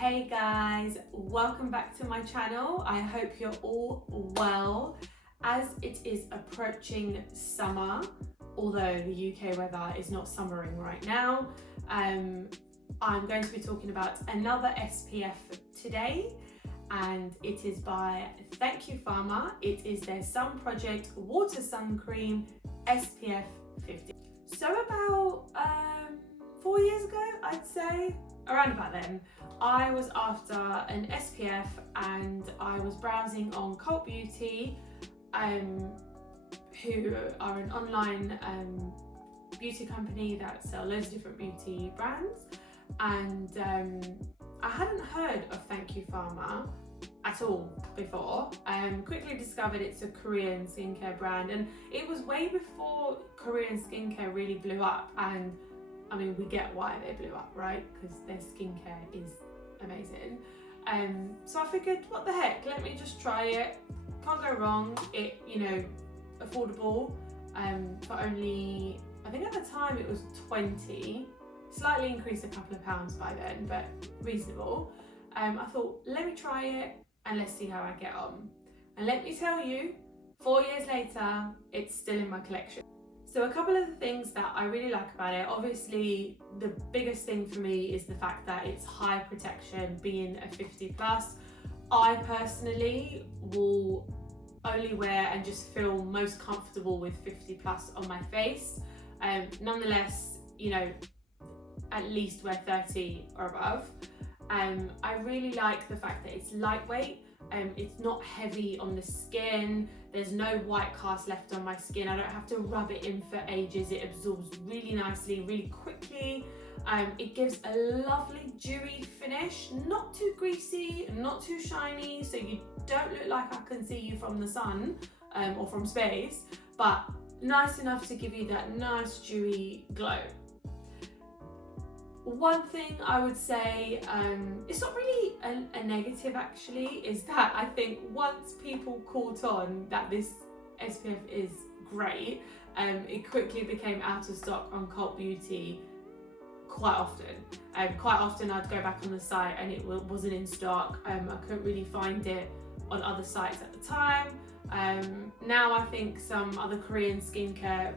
Hey guys, welcome back to my channel. I hope you're all well. As it is approaching summer, although the UK weather is not summering right now, I'm going to be talking about another SPF today, and it is by Thank You Pharma. It is their Sun Project Water Sun Cream SPF 50. So about 4 years ago, I'd say, around about then, I was after an SPF and I was browsing on Cult Beauty, who are an online beauty company that sell loads of different beauty brands, and I hadn't heard of Thank You Pharma at all before. Quickly discovered it's a Korean skincare brand, and it was way before Korean skincare really blew up. And I mean, we get why they blew up, right? Because their skincare is amazing. So I figured, what the heck, let me just try it. Can't go wrong. It, affordable, for only, I think at the time it was 20, slightly increased a couple of pounds by then, but reasonable. I thought, let me try it and let's see how I get on. And let me tell you, 4 years later, it's still in my collection. So a couple of the things that I really like about it, obviously the biggest thing for me is the fact that it's high protection, being a 50 plus. I personally will only wear and just feel most comfortable with 50 plus on my face. Nonetheless, at least wear 30 or above. I really like the fact that it's lightweight. It's not heavy on the skin. There's no white cast left on my skin. I don't have to rub it in for ages. It absorbs really nicely, really quickly. It gives a lovely dewy finish, not too greasy, not too shiny, so you don't look like I can see you from the sun or from space, but nice enough to give you that nice dewy glow. One thing I would say, it's not really a negative actually, is that I think once people caught on that this SPF is great, it quickly became out of stock on Cult Beauty quite often. Quite often I'd go back on the site and it wasn't in stock. I couldn't really find it on other sites at the time. Now I think some other Korean skincare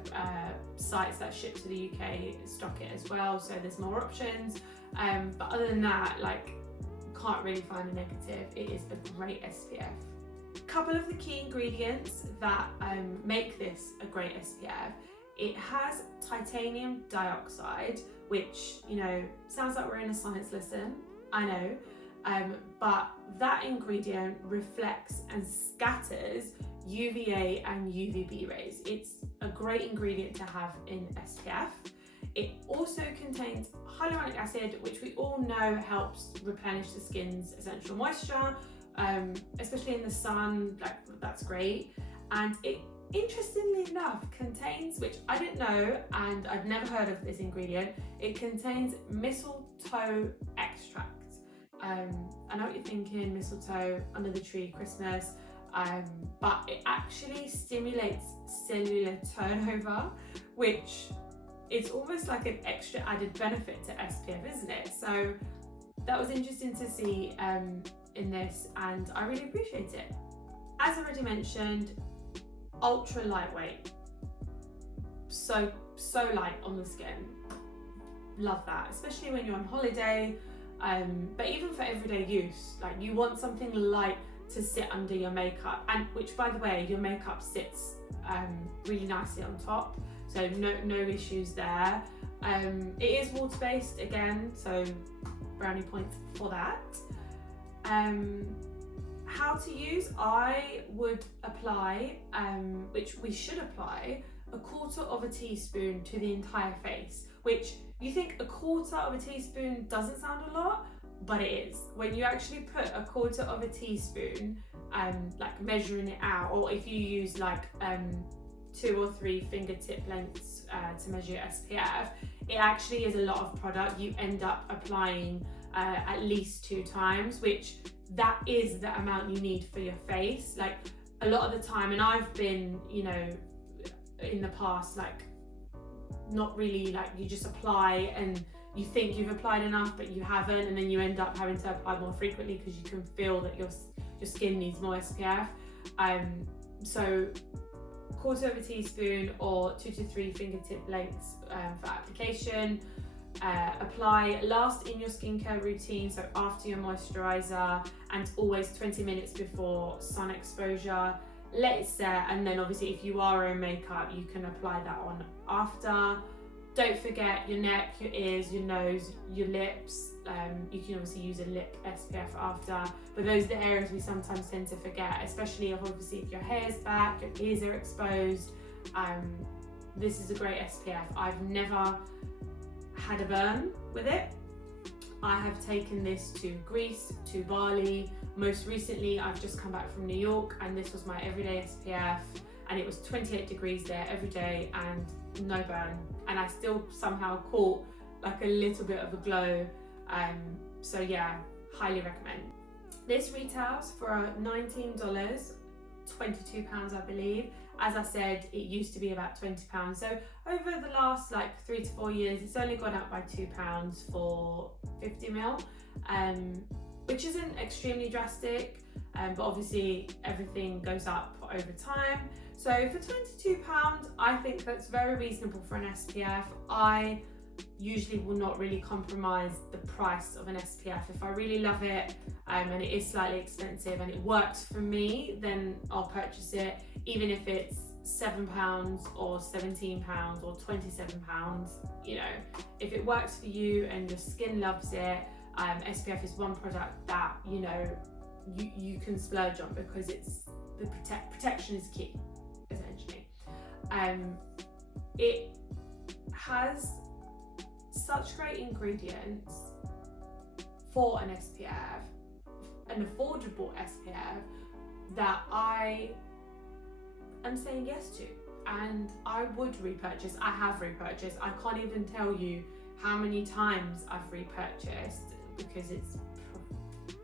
sites that ship to the UK stock it as well, so there's more options. But other than that, can't really find a negative. It is a great SPF. A couple of the key ingredients that make this a great SPF. It has titanium dioxide, which, sounds like we're in a science lesson, I know. But that ingredient reflects and scatters UVA and UVB rays. It's a great ingredient to have in SPF. It also contains hyaluronic acid, which we all know helps replenish the skin's essential moisture, especially in the sun. That's great. And it, interestingly enough, contains, which I didn't know and I'd never heard of this ingredient, it contains mistletoe extract. I know what you're thinking, mistletoe, under the tree, Christmas, but it actually stimulates cellular turnover, which is almost like an extra added benefit to SPF, isn't it? So that was interesting to see in this, and I really appreciate it. As already mentioned, ultra lightweight, so light on the skin. Love that, especially when you're on holiday. But even for everyday use, you want something light to sit under your makeup, and which, by the way, your makeup sits really nicely on top, so no issues there. It is water-based again, so brownie points for that. How to use, I would apply, which we should apply, 1/4 teaspoon to the entire face, which you think 1/4 teaspoon doesn't sound a lot, but it is. When you actually put 1/4 teaspoon, measuring it out, or if you use 2 or 3 fingertip lengths to measure your SPF, it actually is a lot of product. You end up applying at least 2 times, which that is the amount you need for your face. A lot of the time, and I've been, in the past, not really, you just apply and you think you've applied enough but you haven't, and then you end up having to apply more frequently because you can feel that your skin needs more SPF. So 1/4 teaspoon or 2 to 3 fingertip lengths for application. Apply last in your skincare routine, so after your moisturizer, and always 20 minutes before sun exposure. Let it set, and then obviously if you are wearing makeup, you can apply that on after. Don't forget your neck, your ears, your nose, your lips. You can obviously use a lip SPF after, but those are the areas we sometimes tend to forget, especially if your hair's back, your ears are exposed. This is a great SPF. I've never had a burn with it. I have taken this to Greece, to Bali. Most recently, I've just come back from New York, and this was my everyday SPF, and it was 28 degrees there every day and no burn, and I still somehow caught like a little bit of a glow. So yeah, highly recommend. This retails for $19, £22 I believe. As I said, it used to be about £20. So over the last like 3 to 4 years, it's only gone up by £2 for 50ml, which isn't extremely drastic, but obviously everything goes up over time. So for £22, I think that's very reasonable for an SPF. I usually will not really compromise the price of an SPF. If I really love it and it is slightly expensive and it works for me, then I'll purchase it, even if it's £7 or £17 or £27. You know, if it works for you and your skin loves it, SPF is one product that, you know, you can splurge on, because it's the protection is key, essentially. It has such great ingredients for an SPF, an affordable SPF, that I am saying yes to, and I would repurchase. I have repurchased. I can't even tell you how many times I've repurchased, because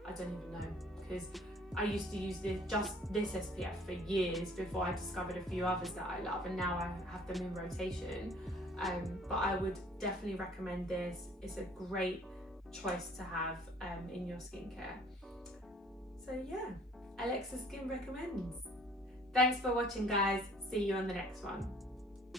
I don't even know, because I used to use just this SPF for years before I discovered a few others that I love, and now I have them in rotation. But I would definitely recommend this. It's a great choice to have in your skincare. So yeah, Alexa Skin recommends. Thanks for watching, guys. See you on the next one.